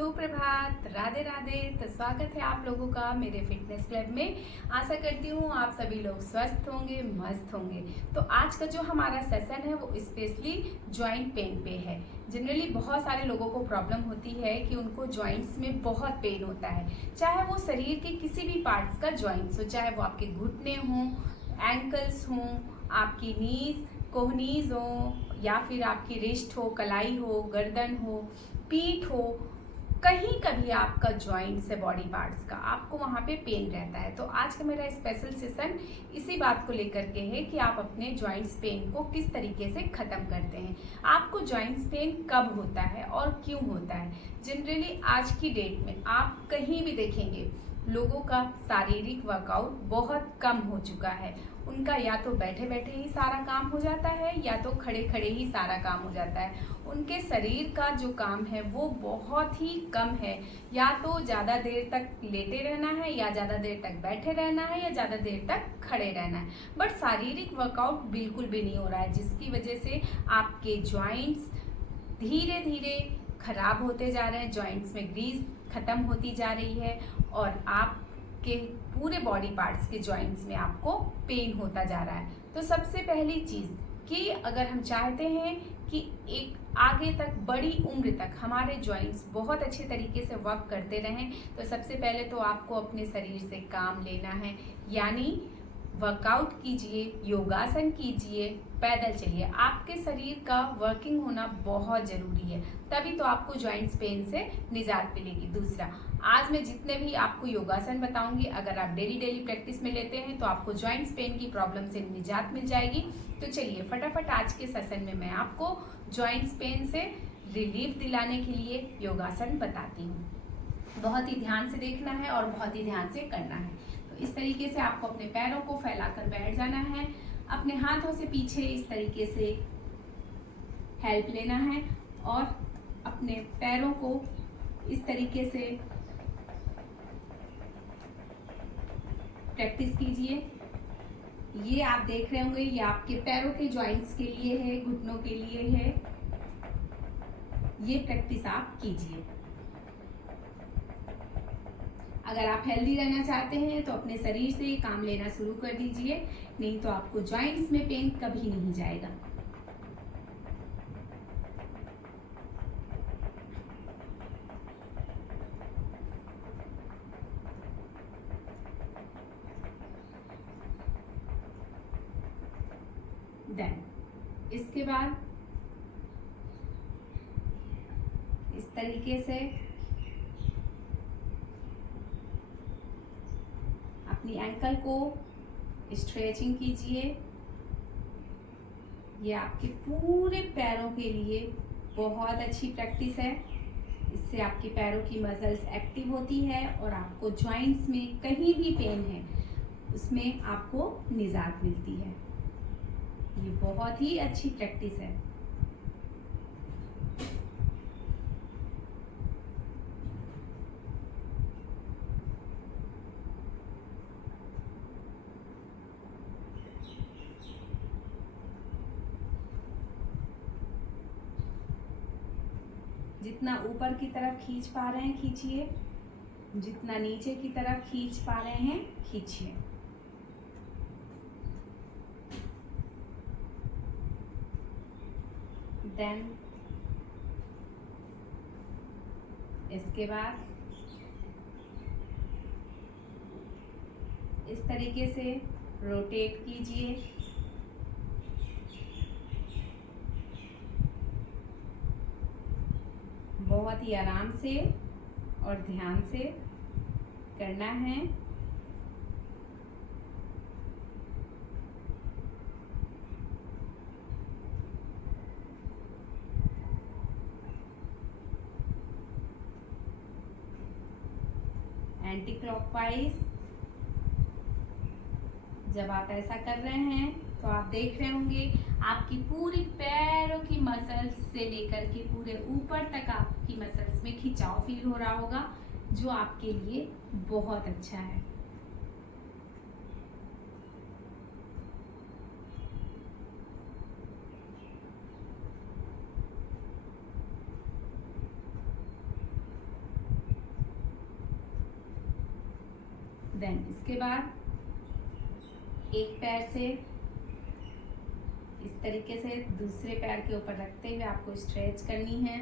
सुप्रभात, राधे राधे। तो स्वागत है आप लोगों का मेरे फिटनेस क्लब में। आशा करती हूँ आप सभी लोग स्वस्थ होंगे, मस्त होंगे। तो आज का जो हमारा सेशन है वो स्पेशली जॉइंट पेन पे है। जनरली बहुत सारे लोगों को प्रॉब्लम होती है कि उनको जॉइंट्स में बहुत पेन होता है, चाहे वो शरीर के किसी भी पार्ट्स का जॉइंट्स हो, चाहे वो आपके घुटने हों, एंकल्स हों, आपकी नीज कोहनीज हो, या फिर आपकी रिस्ट हो, कलाई हो, गर्दन हो, पीठ हो, कहीं कभी आपका जॉइंट्स है बॉडी पार्ट्स का, आपको वहाँ पे पेन रहता है। तो आज का मेरा स्पेशल सेशन इसी बात को लेकर के है कि आप अपने जॉइंट्स पेन को किस तरीके से ख़त्म करते हैं। आपको जॉइंट्स पेन कब होता है और क्यों होता है। जनरली आज की डेट में आप कहीं भी देखेंगे लोगों का शारीरिक वर्कआउट बहुत कम हो चुका है। उनका या तो बैठे बैठे ही सारा काम हो जाता है या तो खड़े खड़े ही सारा काम हो जाता है। उनके शरीर का जो काम है वो बहुत ही कम है। या तो ज़्यादा देर तक लेटे रहना है, या ज़्यादा देर तक बैठे रहना है, या ज़्यादा देर तक खड़े रहना है, बट शारीरिक वर्कआउट बिल्कुल भी नहीं हो रहा है, जिसकी वजह से आपके जॉइंट्स धीरे धीरे खराब होते जा रहे हैं। जॉइंट्स में ग्रीस खत्म होती जा रही है और आपके पूरे बॉडी पार्ट्स के जॉइंट्स में आपको पेन होता जा रहा है। तो सबसे पहली चीज़ कि अगर हम चाहते हैं कि एक आगे तक बड़ी उम्र तक हमारे जॉइंट्स बहुत अच्छे तरीके से वर्क करते रहें, तो सबसे पहले तो आपको अपने शरीर से काम लेना है। यानी वर्कआउट कीजिए, योगासन कीजिए, पैदल चलिए। आपके शरीर का वर्किंग होना बहुत ज़रूरी है, तभी तो आपको जॉइंट्स पेन से निजात मिलेगी। दूसरा, आज मैं जितने भी आपको योगासन बताऊंगी, अगर आप डेली प्रैक्टिस में लेते हैं तो आपको जॉइंट्स पेन की प्रॉब्लम से निजात मिल जाएगी। तो चलिए फटाफट आज के सेशन में मैं आपको जॉइंट्स पेन से रिलीफ दिलाने के लिए योगासन बताती हूँ। बहुत ही ध्यान से देखना है और बहुत ही ध्यान से करना है। तो इस तरीके से आपको अपने पैरों को फैलाकर बैठ जाना है। अपने हाथों से पीछे इस तरीके से हेल्प लेना है और अपने पैरों को इस तरीके से प्रैक्टिस कीजिए। ये आप देख रहे होंगे, ये आपके पैरों के जॉइंट्स के लिए है, घुटनों के लिए है। ये प्रैक्टिस आप कीजिए। अगर आप हेल्दी रहना चाहते हैं तो अपने शरीर से काम लेना शुरू कर दीजिए, नहीं तो आपको जॉइंट्स में पेन कभी नहीं जाएगा। देन इसके बाद इस तरीके से अपनी एंकल को स्ट्रेचिंग कीजिए। ये आपके पूरे पैरों के लिए बहुत अच्छी प्रैक्टिस है। इससे आपके पैरों की मसल्स एक्टिव होती है और आपको जॉइंट्स में कहीं भी पेन है उसमें आपको निजात मिलती है। ये बहुत ही अच्छी प्रैक्टिस है। जितना ऊपर की तरफ खींच पा रहे हैं खींचिए, जितना नीचे की तरफ खींच पा रहे हैं खींचिए। देन इसके बाद इस तरीके से रोटेट कीजिए। बहुत ही आराम से और ध्यान से करना है। एंटी क्लॉकवाइज जब आप ऐसा कर रहे हैं तो आप देख रहे होंगे आपकी पूरी पैरों की मसल्स से लेकर के पूरे ऊपर तक आपकी मसल्स में खिंचाव फील हो रहा होगा, जो आपके लिए बहुत अच्छा है। देन इसके बाद एक पैर से इस तरीके से दूसरे पैर के ऊपर रखते हुए आपको स्ट्रेच करनी है।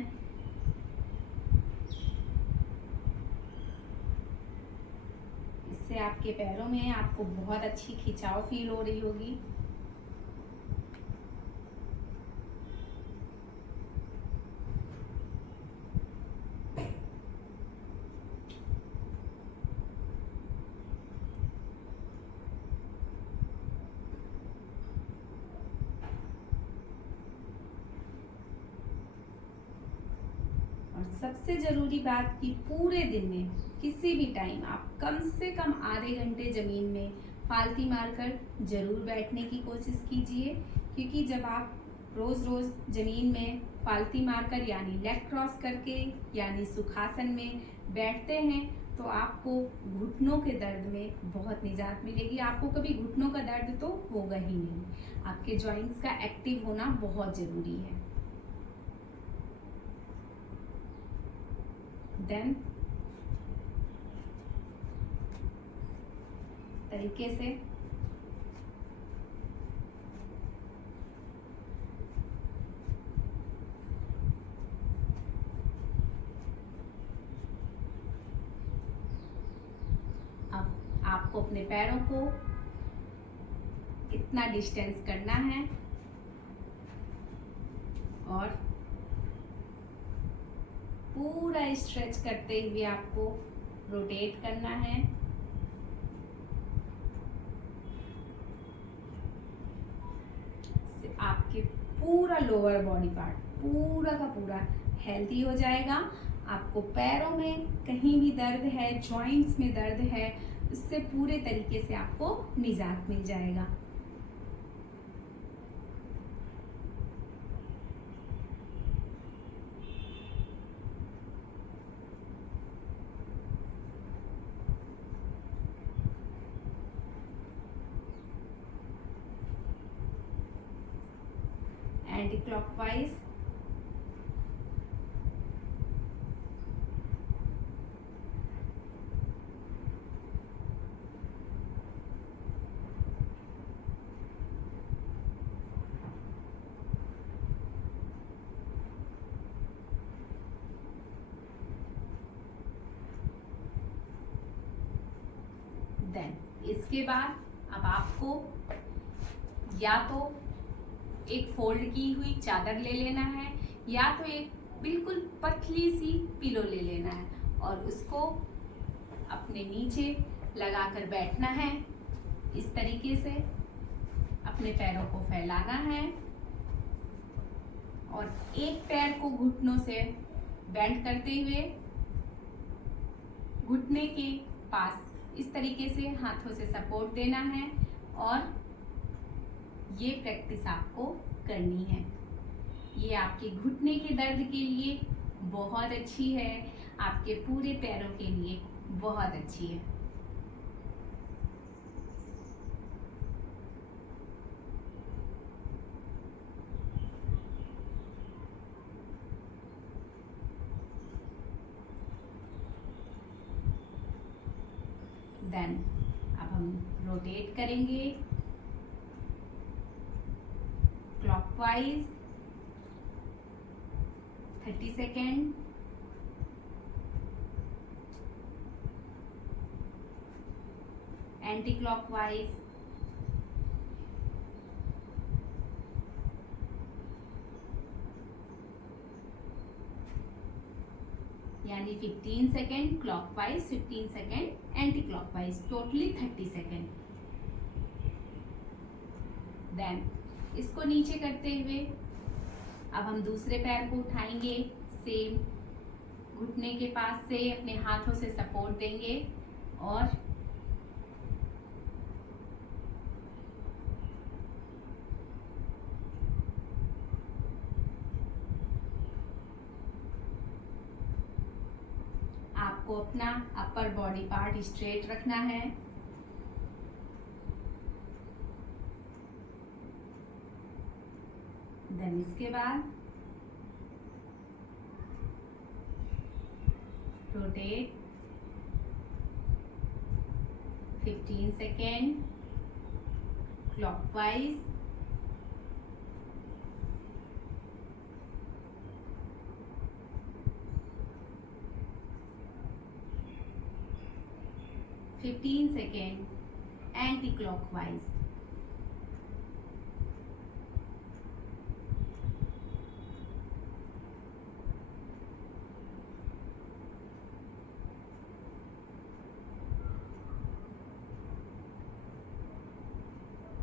इससे आपके पैरों में आपको बहुत अच्छी खिंचाव फील हो रही होगी। और सबसे जरूरी बात कि पूरे दिन में किसी भी टाइम आप कम से कम आधे घंटे जमीन में फालती मारकर जरूर बैठने की कोशिश कीजिए, क्योंकि जब आप रोज रोज जमीन में फालती मारकर यानी लेग क्रॉस करके यानी सुखासन में बैठते हैं तो आपको घुटनों के दर्द में बहुत निजात मिलेगी। आपको कभी घुटनों का दर्द तो होगा ही नहीं। आपके जॉइंट्स का एक्टिव होना बहुत जरूरी है। देन तरीके से अब आपको अपने पैरों को इतना डिस्टेंस करना है और पूरा स्ट्रेच करते हुए आपको रोटेट करना है। आपके पूरा लोअर बॉडी पार्ट पूरा का पूरा हेल्दी हो जाएगा। आपको पैरों में कहीं भी दर्द है, जॉइंट्स में दर्द है, उससे पूरे तरीके से आपको निजात मिल जाएगा। एंटी क्लॉकवाइज देन इसके बाद अब आपको या तो एक फोल्ड की हुई चादर ले लेना है या तो एक बिल्कुल पतली सी पिलो ले लेना है और उसको अपने नीचे लगाकर बैठना है। इस तरीके से अपने पैरों को फैलाना है और एक पैर को घुटनों से बेंड करते हुए घुटने के पास इस तरीके से हाथों से सपोर्ट देना है और ये प्रैक्टिस आपको करनी है। ये आपके घुटने के दर्द के लिए बहुत अच्छी है, आपके पूरे पैरों के लिए बहुत अच्छी है। देन अब हम रोटेट करेंगे clockwise 30 second, anti clockwise 15 second clockwise, 15 second anti clockwise, totally 30 second. Then इसको नीचे करते हुए अब हम दूसरे पैर को उठाएंगे, सेम घुटने के पास से अपने हाथों से सपोर्ट देंगे और आपको अपना अपर बॉडी पार्ट स्ट्रेट रखना है। देन इसके बाद rotate 15 second clockwise, 15 second anti clockwise,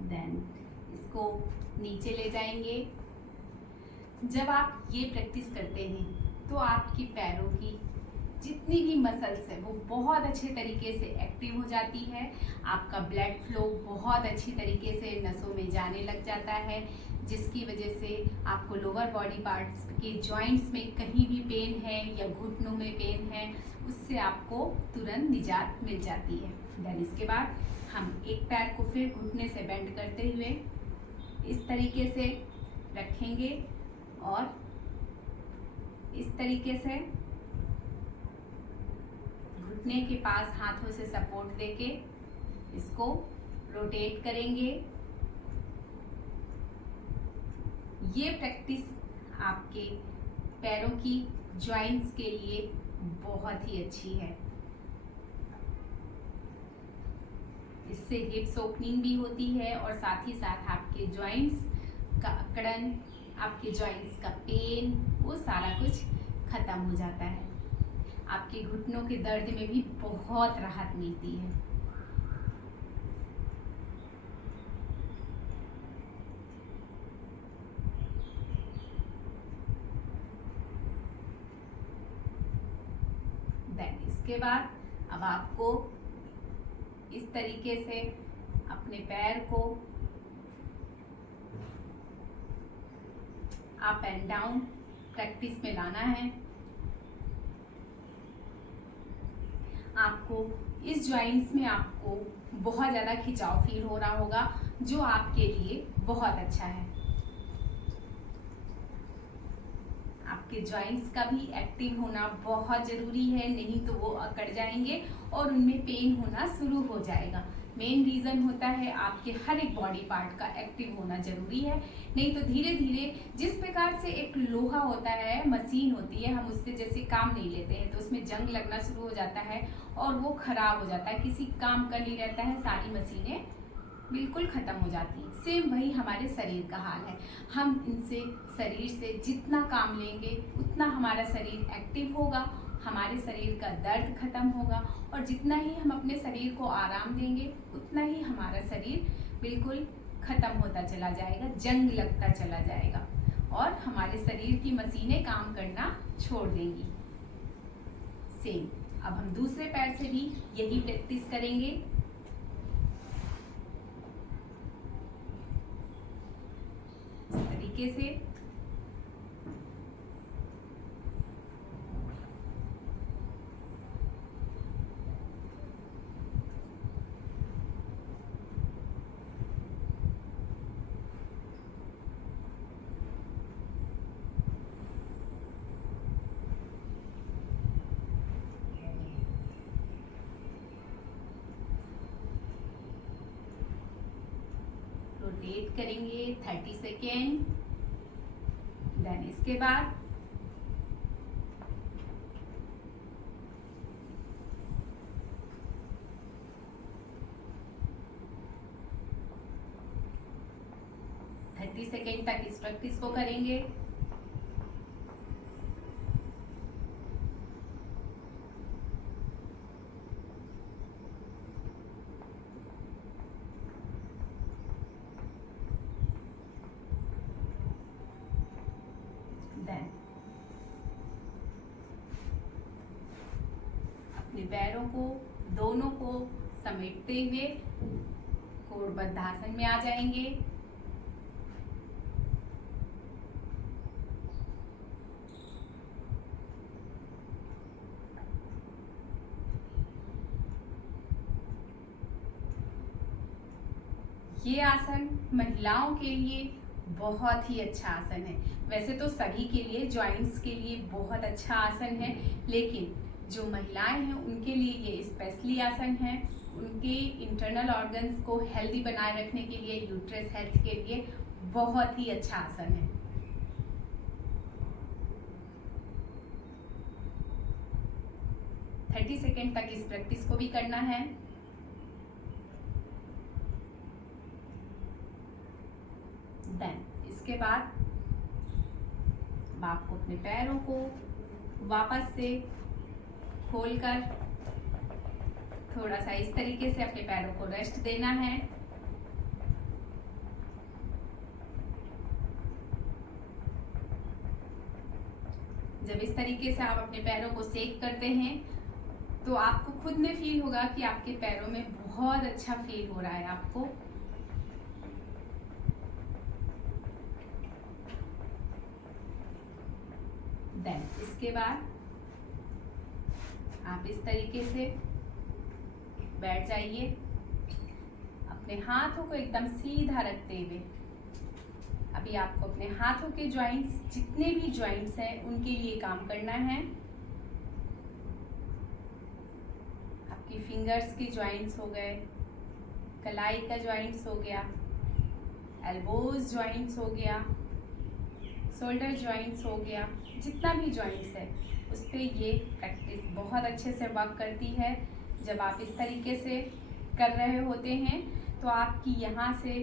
10। इसको नीचे ले जाएंगे। जब आप ये प्रैक्टिस करते हैं तो आपके पैरों की जितनी भी मसल्स है वो बहुत अच्छे तरीके से एक्टिव हो जाती है। आपका ब्लड फ्लो बहुत अच्छी तरीके से नसों में जाने लग जाता है, जिसकी वजह से आपको लोअर बॉडी पार्ट्स के जॉइंट्स में कहीं भी पेन है या घुटनों में पेन है, उससे आपको तुरंत निजात मिल जाती है। देन इसके बाद हम एक पैर को फिर घुटने से बेंड करते हुए इस तरीके से रखेंगे और इस तरीके से घुटने के पास हाथों से सपोर्ट देके इसको रोटेट करेंगे। ये प्रैक्टिस आपके पैरों की जॉइंट्स के लिए बहुत ही अच्छी है। इससे हिप्स ओपनिंग भी होती है और साथ ही साथ आपके जॉइंट्स का अकड़न, आपके जॉइंट्स का पेन, वो सारा कुछ खत्म हो जाता है। आपके घुटनों के दर्द में भी बहुत राहत मिलती है। देन इसके बाद अब आपको इस तरीके से अपने पैर को अप एंड डाउन प्रैक्टिस में लाना है। आपको इस जॉइंट्स में आपको बहुत ज़्यादा खिंचाव फील हो रहा होगा, जो आपके लिए बहुत अच्छा है। आपके जॉइंट्स का भी एक्टिव होना बहुत ज़रूरी है, नहीं तो वो अकड़ जाएंगे और उनमें पेन होना शुरू हो जाएगा। मेन रीज़न होता है आपके हर एक बॉडी पार्ट का एक्टिव होना ज़रूरी है, नहीं तो धीरे धीरे जिस प्रकार से एक लोहा होता है, मशीन होती है, हम उससे जैसे काम नहीं लेते हैं तो उसमें जंग लगना शुरू हो जाता है और वो खराब हो जाता है, किसी काम का नहीं रहता है, सारी मशीनें बिल्कुल ख़त्म हो जाती है। सेम वही हमारे शरीर का हाल है। हम इनसे शरीर से जितना काम लेंगे उतना हमारा शरीर एक्टिव होगा, हमारे शरीर का दर्द खत्म होगा और जितना ही हम अपने शरीर को आराम देंगे उतना ही हमारा शरीर बिल्कुल खत्म होता चला जाएगा, जंग लगता चला जाएगा और हमारे शरीर की मशीनें काम करना छोड़ देंगी। सेम अब हम दूसरे पैर से भी यही प्रैक्टिस करेंगे। इस तरीके से रोटेट करेंगे 30 सेकेंड। देन इसके बाद सेकेंड तक इस प्रैक्टिस को करेंगे। देन अपने पैरों को दोनों को समेटते हुए कोणबद्ध आसन में आ जाएंगे। ये आसन महिलाओं के लिए बहुत ही अच्छा आसन है। वैसे तो सभी के लिए, जॉइंट्स के लिए बहुत अच्छा आसन है, लेकिन जो महिलाएं हैं उनके लिए ये स्पेशली आसन है। उनके इंटरनल ऑर्गन्स को हेल्दी बनाए रखने के लिए, यूट्रस हेल्थ के लिए बहुत ही अच्छा आसन है। थर्टी सेकेंड तक इस प्रैक्टिस को भी करना है। देन इसके बाद आपको अपने पैरों को वापस से खोलकर थोड़ा सा इस तरीके से अपने पैरों को रेस्ट देना है। जब इस तरीके से आप अपने पैरों को सेक करते हैं तो आपको खुद में फील होगा कि आपके पैरों में बहुत अच्छा फील हो रहा है आपको। देन इसके बाद आप इस तरीके से बैठ जाइए, अपने हाथों को एकदम सीधा रखते हुए। अभी आपको अपने हाथों के जॉइंट्स, जितने भी जॉइंट्स हैं उनके लिए काम करना है। आपकी फिंगर्स के जॉइंट्स हो गए, कलाई का जॉइंट्स हो गया, एल्बोज जॉइंट्स हो गया, शोल्डर जॉइंट्स हो गया, जितना भी जॉइंट्स है उस पर ये प्रैक्टिस बहुत अच्छे से वर्क करती है। जब आप इस तरीके से कर रहे होते हैं तो आपकी यहाँ से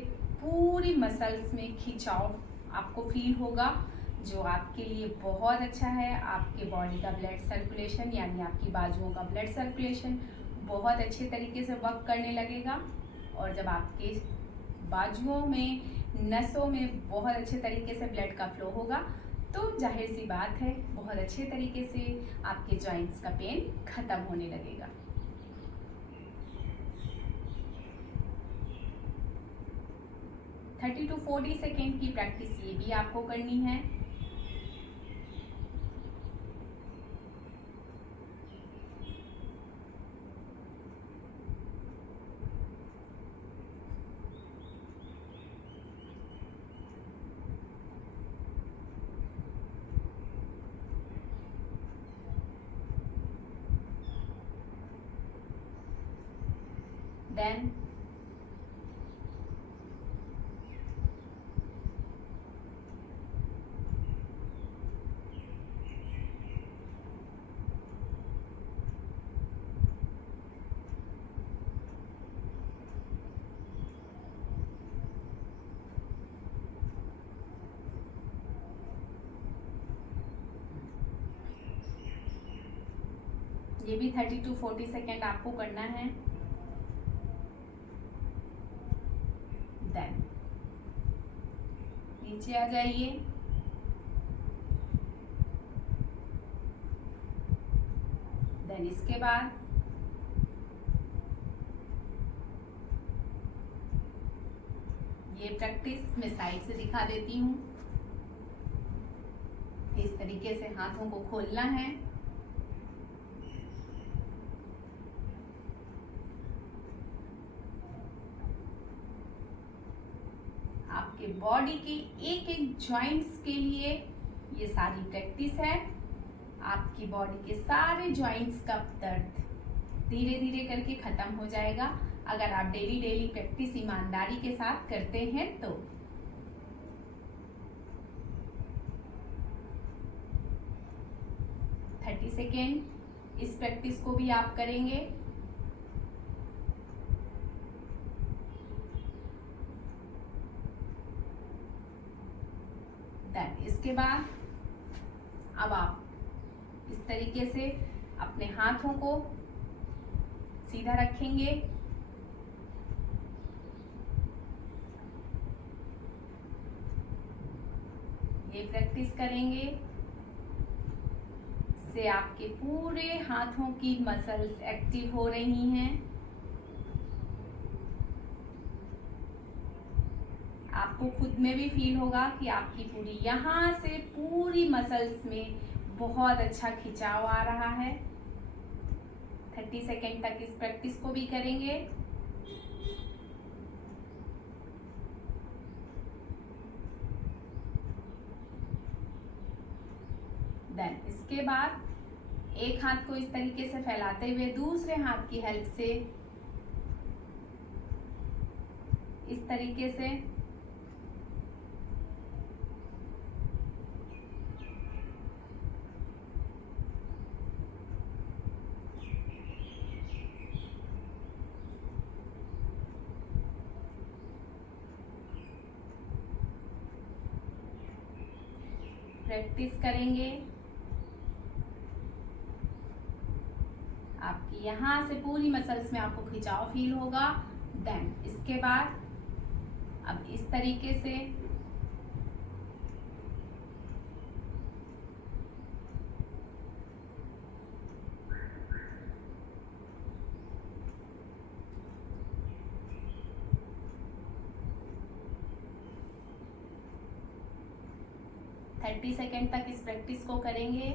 पूरी मसल्स में खिंचाव आपको फील होगा, जो आपके लिए बहुत अच्छा है। आपके बॉडी का ब्लड सर्कुलेशन, यानी आपकी बाजुओं का ब्लड सर्कुलेशन बहुत अच्छे तरीके से वर्क करने लगेगा। और जब आपके बाजुओं में, नसों में बहुत अच्छे तरीके से ब्लड का फ्लो होगा तो जाहिर सी बात है बहुत अच्छे तरीके से आपके जॉइंट्स का पेन खत्म होने लगेगा। थर्टी टू 40 सेकेंड की प्रैक्टिस ये भी आपको करनी है। देन ये भी 30 to 40 सेकेंड आपको करना है। देन नीचे आ जाइए, देन इसके बाद ये प्रैक्टिस मैं साइड से दिखा देती हूँ। इस तरीके से हाथों को खोलना है, आपके बॉडी के एक एक जॉइंट्स के लिए ये सारी प्रैक्टिस है। आपकी बॉडी के सारे जॉइंट्स का दर्द धीरे धीरे करके खत्म हो जाएगा अगर आप डेली प्रैक्टिस ईमानदारी के साथ करते हैं तो। थर्टी सेकेंड इस प्रैक्टिस को भी आप करेंगे। देन इसके बाद अब आप इस तरीके से अपने हाथों को सीधा रखेंगे, ये प्रैक्टिस करेंगे। इससे आपके पूरे हाथों की मसल्स एक्टिव हो रही हैं। आपको खुद में भी फील होगा कि आपकी पूरी यहाँ से पूरी मसल्स में बहुत अच्छा खिंचाव आ रहा है। 30 सेकेंड तक इस प्रैक्टिस को भी करेंगे। देन इसके बाद एक हाथ को इस तरीके से फैलाते हुए दूसरे हाथ की हेल्प से इस तरीके से प्रैक्टिस करेंगे। आपकी यहाँ से पूरी मसल्स में आपको खिंचाव फील होगा। देन इसके बाद अब इस तरीके से सेकेंड तक इस प्रैक्टिस को करेंगे।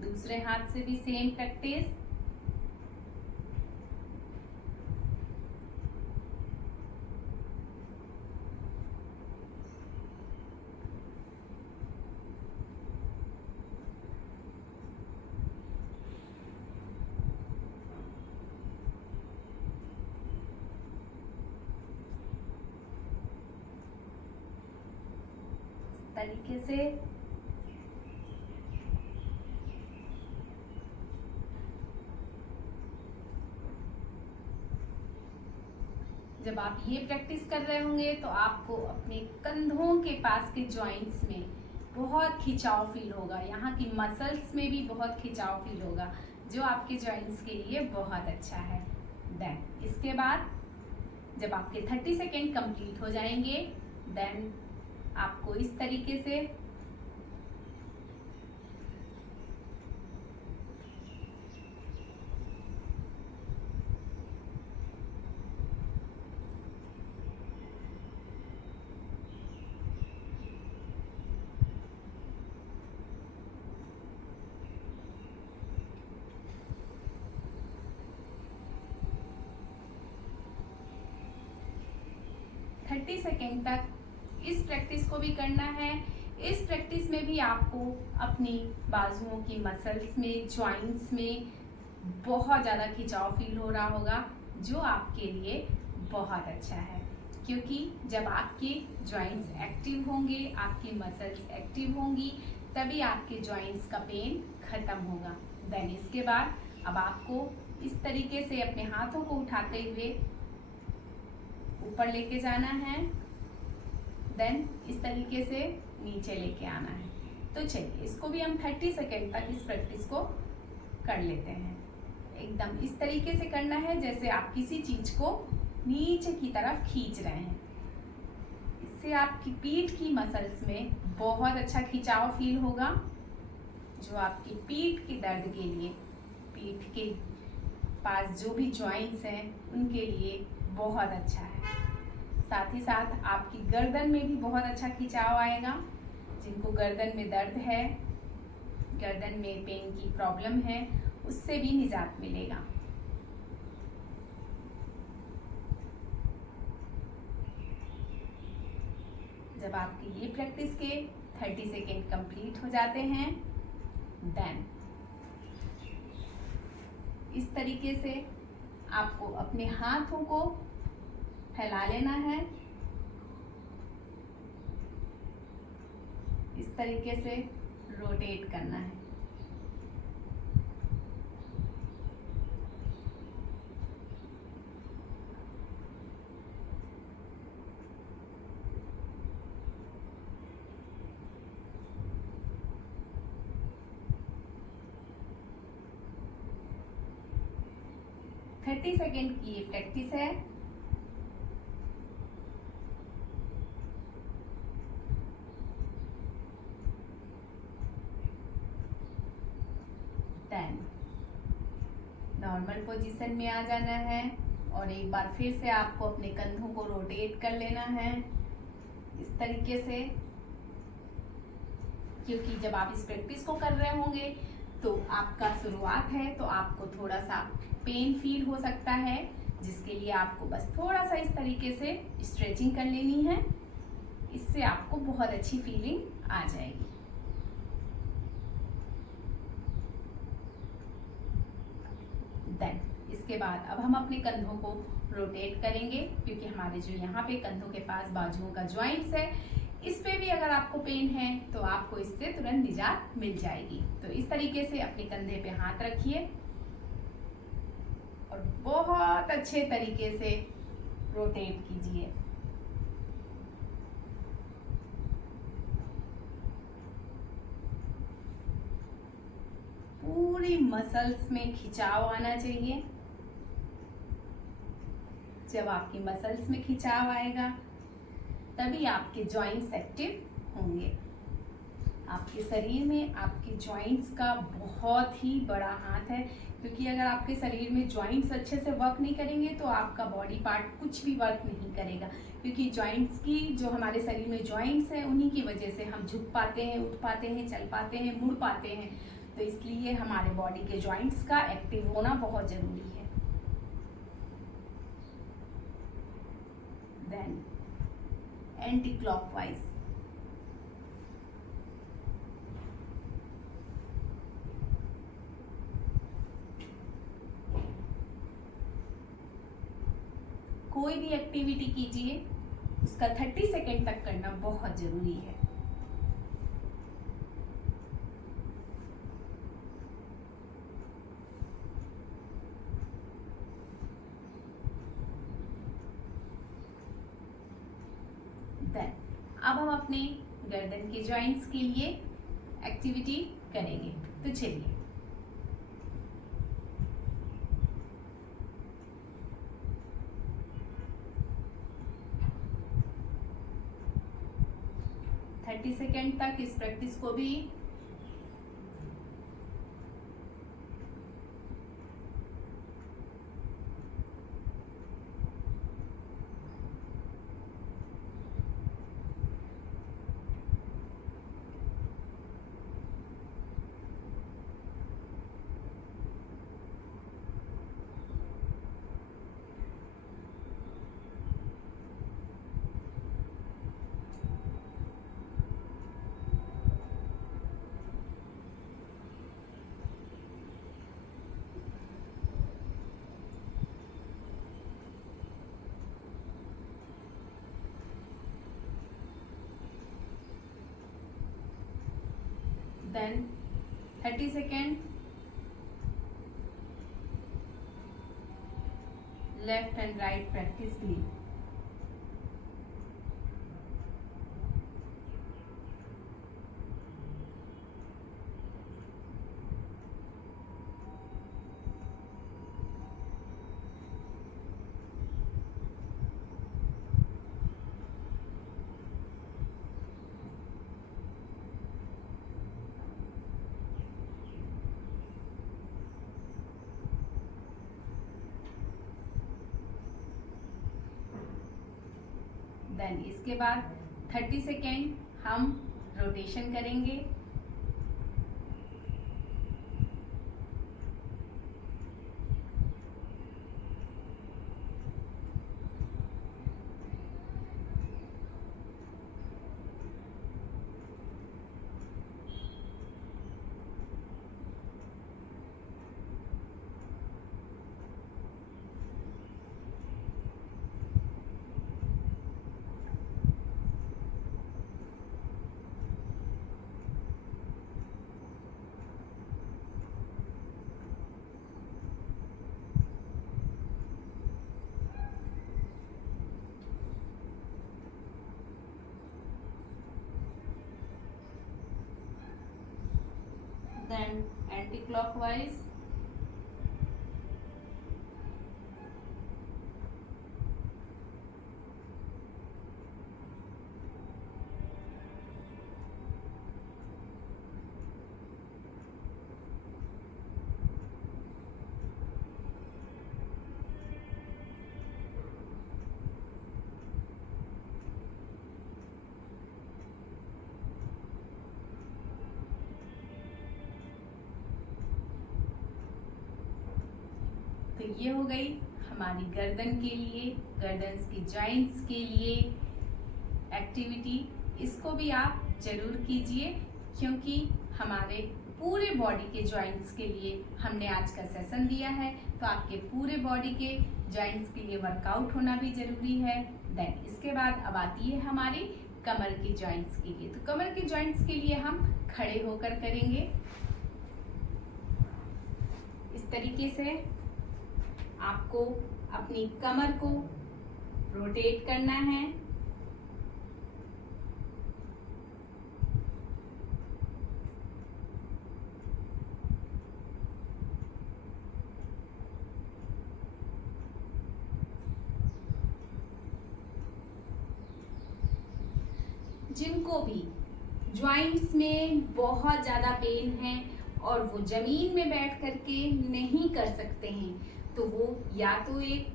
दूसरे हाथ से भी सेम प्रैक्टिस। तरीके से जब आप ये प्रैक्टिस कर रहे होंगे तो आपको अपने कंधों के पास के जॉइंट्स में बहुत खिंचाव फील होगा। यहाँ की मसल्स में भी बहुत खिंचाव फील होगा, जो आपके जॉइंट्स के लिए बहुत अच्छा है। देन इसके बाद जब आपके 30 सेकेंड कंप्लीट हो जाएंगे, देन आपको इस तरीके से सेकेंड तक इस प्रैक्टिस को भी करना है। इस प्रैक्टिस में भी आपको अपनी बाजुओं की मसल्स में, जॉइंट्स में बहुत ज़्यादा खिंचाव फील हो रहा होगा, जो आपके लिए बहुत अच्छा है, क्योंकि जब आपके जॉइंट्स एक्टिव होंगे, आपकी मसल्स एक्टिव होंगी, तभी आपके जॉइंट्स का पेन खत्म होगा। देन इसके बाद अब आपको इस तरीके से अपने हाथों को उठाते हुए ऊपर लेके जाना है। देन इस तरीके से नीचे लेके आना है। तो चलिए इसको भी हम 30 सेकेंड तक इस प्रैक्टिस को कर लेते हैं। एकदम इस तरीके से करना है जैसे आप किसी चीज को नीचे की तरफ खींच रहे हैं। इससे आपकी पीठ की मसल्स में बहुत अच्छा खिंचाव फील होगा, जो आपकी पीठ के दर्द के लिए, पीठ के पास जो भी जॉइंट्स हैं उनके लिए बहुत अच्छा है। साथ ही साथ आपकी गर्दन में भी बहुत अच्छा खिंचाव आएगा। जिनको गर्दन में दर्द है, गर्दन में पेन की प्रॉब्लम है, उससे भी निजात मिलेगा। जब आपकी ये प्रैक्टिस के 30 सेकेंड कंप्लीट हो जाते हैं, देन इस तरीके से आपको अपने हाथों को फैला लेना है। इस तरीके से रोटेट करना है। थर्टी सेकेंड की ये प्रैक्टिस है। नॉर्मल पोजीशन में आ जाना है और एक बार फिर से आपको अपने कंधों को रोटेट कर लेना है इस तरीके से, क्योंकि जब आप इस प्रैक्टिस को कर रहे होंगे तो आपका शुरुआत है तो आपको थोड़ा सा पेन फील हो सकता है, जिसके लिए आपको बस थोड़ा सा इस तरीके से स्ट्रेचिंग कर लेनी है। इससे आपको बहुत अच्छी फीलिंग आ जाएगी। देन इसके बाद अब हम अपने कंधों को रोटेट करेंगे, क्योंकि हमारे जो यहाँ पे कंधों के पास बाजुओं का जॉइंट्स है, इस पे भी अगर आपको पेन है तो आपको इससे तुरंत निजात मिल जाएगी। तो इस तरीके से अपने कंधे पे हाथ रखिए और बहुत अच्छे तरीके से रोटेट कीजिए। पूरी मसल्स में खिंचाव आना चाहिए। जब आपकी मसल्स में खिंचाव आएगा तभी आपके जॉइंट्स एक्टिव होंगे। आपके शरीर में आपके जॉइंट्स का बहुत ही बड़ा हाथ है, क्योंकि अगर आपके शरीर में जॉइंट्स अच्छे से वर्क नहीं करेंगे तो आपका बॉडी पार्ट कुछ भी वर्क नहीं करेगा, क्योंकि जॉइंट्स की जो हमारे शरीर में जॉइंट्स हैं उन्हीं की वजह से हम झुक पाते हैं, उठ पाते हैं, चल पाते हैं, मुड़ पाते हैं। तो इसलिए हमारे बॉडी के जॉइंट्स का एक्टिव होना बहुत जरूरी है। देन एंटी क्लॉकवाइज, कोई भी एक्टिविटी कीजिए उसका 30 सेकेंड तक करना बहुत जरूरी है। देन अब हम अपने गर्दन के जॉइंट्स के लिए एक्टिविटी करेंगे। तो चलिए, थर्टी सेकेंड तक इस प्रैक्टिस को भी then 30 second left and right practice के लिए। देन इसके बाद 30 सेकेंड हम रोटेशन करेंगे। देन एंटी क्लॉकवाइज, तो ये हो गई हमारी गर्दन के लिए, गर्दन की जॉइंट्स के लिए एक्टिविटी। इसको भी आप जरूर कीजिए, क्योंकि हमारे पूरे बॉडी के जॉइंट्स के लिए हमने आज का सेशन दिया है। तो आपके पूरे बॉडी के जॉइंट्स के लिए वर्कआउट होना भी जरूरी है। देन इसके बाद अब आती है हमारी कमर के जॉइंट्स के लिए। तो कमर के जॉइंट्स के लिए हम खड़े होकर करेंगे। इस तरीके से आपको अपनी कमर को रोटेट करना है। जिनको भी जॉइंट्स में बहुत ज़्यादा पेन है और वो जमीन में बैठ करके नहीं कर सकते हैं, तो वो या तो एक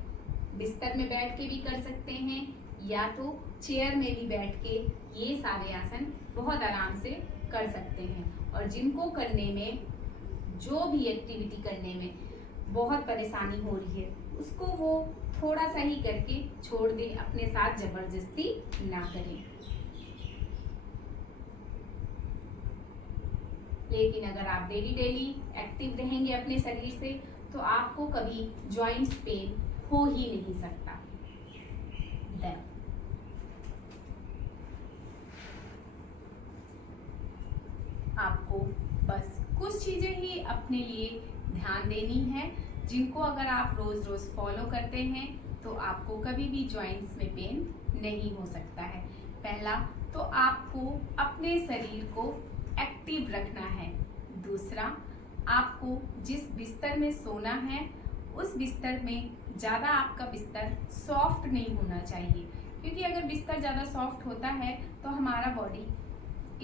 बिस्तर में बैठ के भी कर सकते हैं या तो चेयर में भी बैठ के ये सारे आसन बहुत आराम से कर सकते हैं। और जिनको करने में, जो भी एक्टिविटी करने में बहुत परेशानी हो रही है, उसको वो थोड़ा सा ही करके छोड़ दें, अपने साथ जबरदस्ती ना करें। लेकिन अगर आप डेली एक्टिव रहेंगे अपने शरीर से, तो आपको कभी जॉइंट्स पेन हो ही नहीं सकता। आपको बस कुछ चीजें ही अपने लिए ध्यान देनी है, जिनको अगर आप रोज रोज फॉलो करते हैं तो आपको कभी भी जॉइंट्स में पेन नहीं हो सकता है। पहला तो आपको अपने शरीर को एक्टिव रखना है। दूसरा, आपको जिस बिस्तर में सोना है उस बिस्तर में ज़्यादा आपका बिस्तर सॉफ्ट नहीं होना चाहिए, क्योंकि अगर बिस्तर ज़्यादा सॉफ्ट होता है तो हमारा बॉडी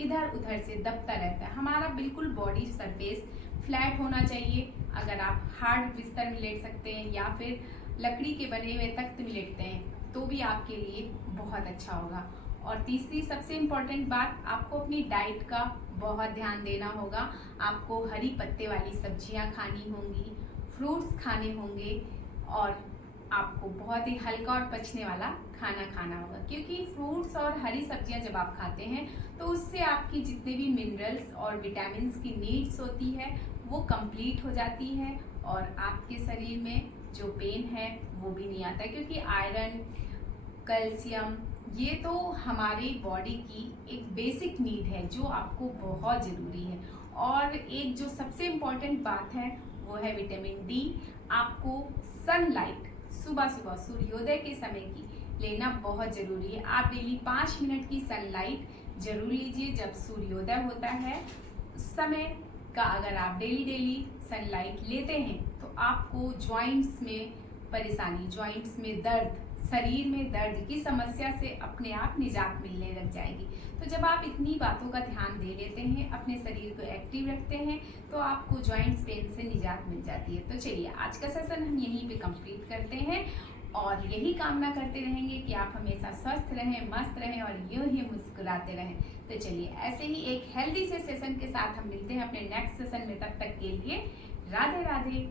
इधर उधर से दबता रहता है। हमारा बिल्कुल बॉडी सरफेस फ्लैट होना चाहिए। अगर आप हार्ड बिस्तर में लेट सकते हैं या फिर लकड़ी के बने हुए तख्त में लेटते हैं तो भी आपके लिए बहुत अच्छा होगा। और तीसरी सबसे इम्पोर्टेंट बात, आपको अपनी डाइट का बहुत ध्यान देना होगा। आपको हरी पत्ते वाली सब्जियां खानी होंगी, फ्रूट्स खाने होंगे और आपको बहुत ही हल्का और पचने वाला खाना खाना होगा, क्योंकि फ्रूट्स और हरी सब्जियां जब आप खाते हैं तो उससे आपकी जितने भी मिनरल्स और विटामिन्स की नीड्स होती है वो कंप्लीट हो जाती है और आपके शरीर में जो पेन है वो भी नहीं आता, क्योंकि आयरन, कैल्शियम ये तो हमारी बॉडी की एक बेसिक नीड है जो आपको बहुत ज़रूरी है। और एक जो सबसे इम्पॉर्टेंट बात है वो है विटामिन डी। आपको सनलाइट सुबह सुबह सूर्योदय के समय की लेना बहुत ज़रूरी है। आप डेली 5 मिनट की सनलाइट जरूर लीजिए जब सूर्योदय होता है। उस समय का अगर आप डेली सनलाइट लेते हैं तो आपको जॉइंट्स में परेशानी, जॉइंट्स में दर्द, शरीर में दर्द की समस्या से अपने आप निजात मिलने लग जाएगी। तो जब आप इतनी बातों का ध्यान दे लेते हैं, अपने शरीर को एक्टिव रखते हैं, तो आपको जॉइंट्स पेन से निजात मिल जाती है। तो चलिए आज का सेशन हम यहीं पे कंप्लीट करते हैं और यही कामना करते रहेंगे कि आप हमेशा स्वस्थ रहें, मस्त रहें और यूं ही मुस्कुराते रहें। तो चलिए ऐसे ही एक हेल्दी से सेशन के साथ हम मिलते हैं अपने नेक्स्ट सेशन में। तब तक के लिए राधे राधे।